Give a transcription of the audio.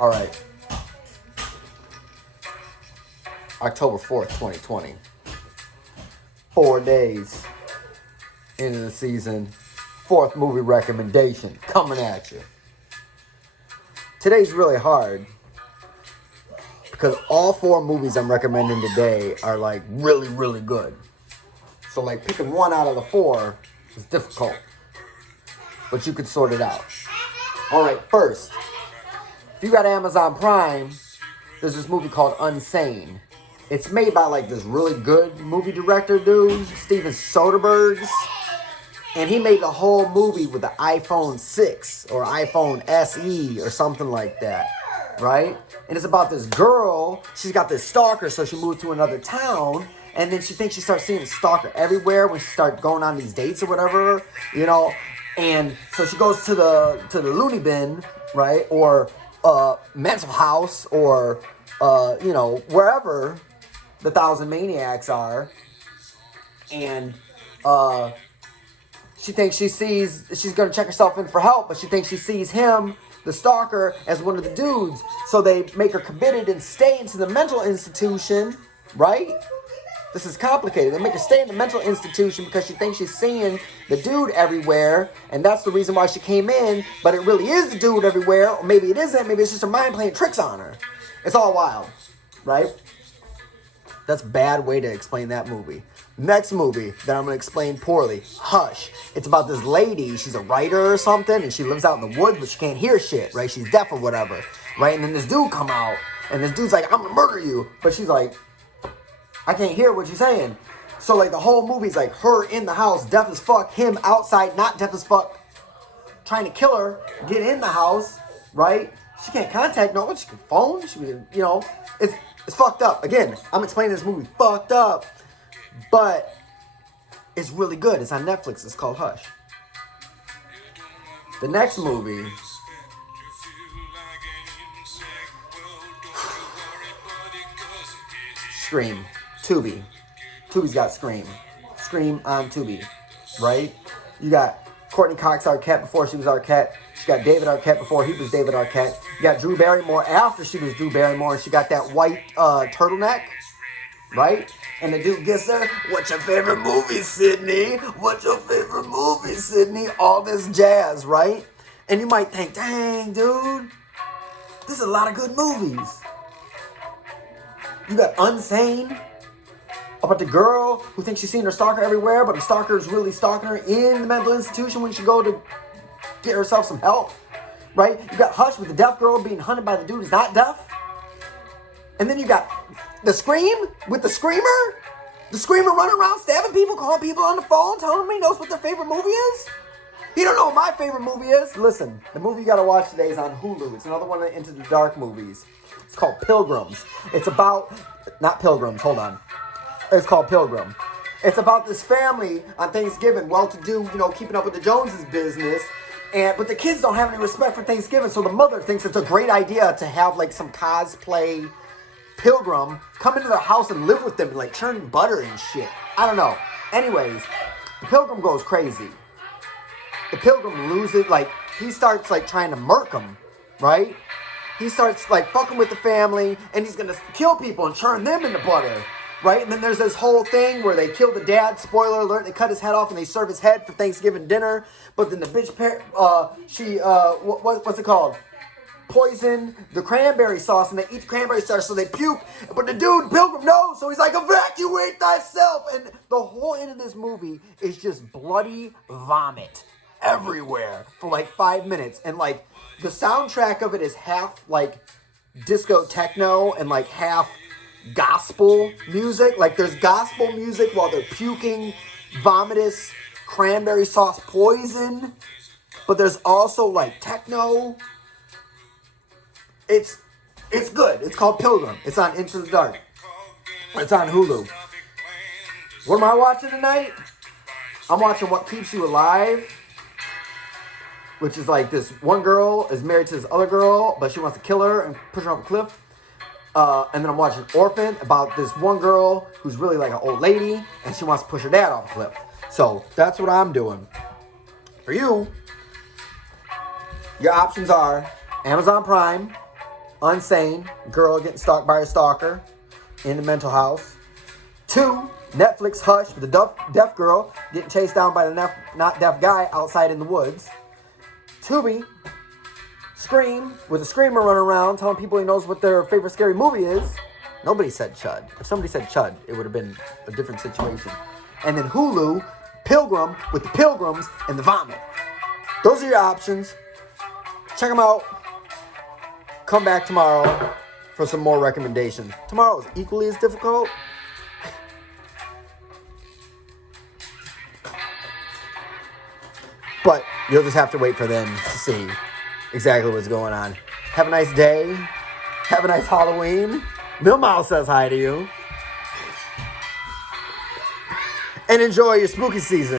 All right. October 4th, 2020. 4 days into the season. 4th movie recommendation coming at you. Today's really hard because all 4 movies I'm recommending today are like really, really good. So like picking one out of the 4 is difficult, but you could sort it out. All right, first, if you got Amazon Prime, there's this movie called Unsane. It's made by like this really good movie director dude, Steven Soderbergh. And he made the whole movie with the iPhone 6 or iPhone SE or something like that, right? And it's about this girl. She's got this stalker, so she moved to another town. And then she thinks she starts seeing the stalker everywhere when she starts going on these dates or whatever, you know. And so she goes to the loony bin, right? Or mental house or, you know, wherever the Thousand Maniacs are. And she thinks she's going to check herself in for help, but she thinks she sees him, the stalker, as one of the dudes. So they make her committed and stay into the mental institution, right? This is complicated. They make her stay in the mental institution because she thinks she's seeing the dude everywhere, and that's the reason why she came in, but it really is the dude everywhere, or maybe it isn't, maybe it's just her mind playing tricks on her. It's all wild, right? That's a bad way to explain that movie. Next movie that I'm going to explain poorly, Hush. It's about this lady, she's a writer or something, and she lives out in the woods, but she can't hear shit, right? She's deaf or whatever, right? And then this dude come out, and this dude's like, I'm going to murder you. But she's like, I can't hear what you're saying. So, like, the whole movie's like her in the house, deaf as fuck, him outside, not deaf as fuck, trying to kill her, get in the house, right? She can't contact no one. She can phone. She can, you know, it's fucked up. Again, I'm explaining this movie fucked up. But it's really good. It's on Netflix. It's called Hush. The next movie. Scream. Tubi. Tubi's got Scream. Scream on Tubi. Right? You got Courtney Cox Arquette before she was Arquette. She got David Arquette before he was David Arquette. You got Drew Barrymore after she was Drew Barrymore. And she got that white turtleneck. Right? And the dude gets there, what's your favorite movie, Sydney? What's your favorite movie, Sydney? All this jazz, right? And you might think, dang, dude, this is a lot of good movies. You got Unsane, about the girl who thinks she's seeing her stalker everywhere, but the stalker is really stalking her in the mental institution when she go to get herself some help, right? You got Hush with the deaf girl being hunted by the dude who's not deaf. And then you got The Scream with the Screamer. The Screamer running around stabbing people, calling people on the phone, telling them he knows what their favorite movie is. You don't know what my favorite movie is? Listen, the movie you gotta watch today is on Hulu. It's another one of the Into the Dark movies. It's called Pilgrims. It's about, not Pilgrims, hold on. It's called Pilgrim. It's about this family on Thanksgiving, well-to-do, you know, keeping up with the Joneses business. But the kids don't have any respect for Thanksgiving, so the mother thinks it's a great idea to have like some cosplay pilgrim come into their house and live with them and like churn butter and shit. I don't know. Anyways, the pilgrim goes crazy. The pilgrim loses, like, he starts like trying to murk them, right? He starts like fucking with the family and he's gonna kill people and churn them into butter, right? And then there's this whole thing where they kill the dad, spoiler alert, they cut his head off and they serve his head for Thanksgiving dinner. But then the bitch, what's it called? Poison the cranberry sauce and they eat the cranberry sauce so they puke, but the dude Pilgrim knows, so he's like, evacuate thyself. And the whole end of this movie is just bloody vomit everywhere for like 5 minutes, and like the soundtrack of it is half like disco techno and like half gospel music. Like there's gospel music while they're puking vomitous cranberry sauce poison, but there's also like techno. It's good. It's called Pilgrim. It's on Into the Dark. It's on Hulu. What am I watching tonight? I'm watching What Keeps You Alive, which is like this one girl is married to this other girl, but she wants to kill her and push her off a cliff. And then I'm watching Orphan, about this one girl who's really like an old lady, and she wants to push her dad off a cliff. So that's what I'm doing. For you, your options are Amazon Prime, Unsane, girl getting stalked by a stalker in the mental house. 2, Netflix Hush with the deaf girl getting chased down by the not deaf guy outside in the woods. Tubi, Scream with a screamer running around telling people he knows what their favorite scary movie is. Nobody said Chud. If somebody said Chud, it would have been a different situation. And then Hulu, Pilgrim with the pilgrims and the vomit. Those are your options. Check them out. Come back tomorrow for some more recommendations. Tomorrow is equally as difficult. But you'll just have to wait for them to see exactly what's going on. Have a nice day. Have a nice Halloween. Mill Mouse says hi to you. And enjoy your spooky season.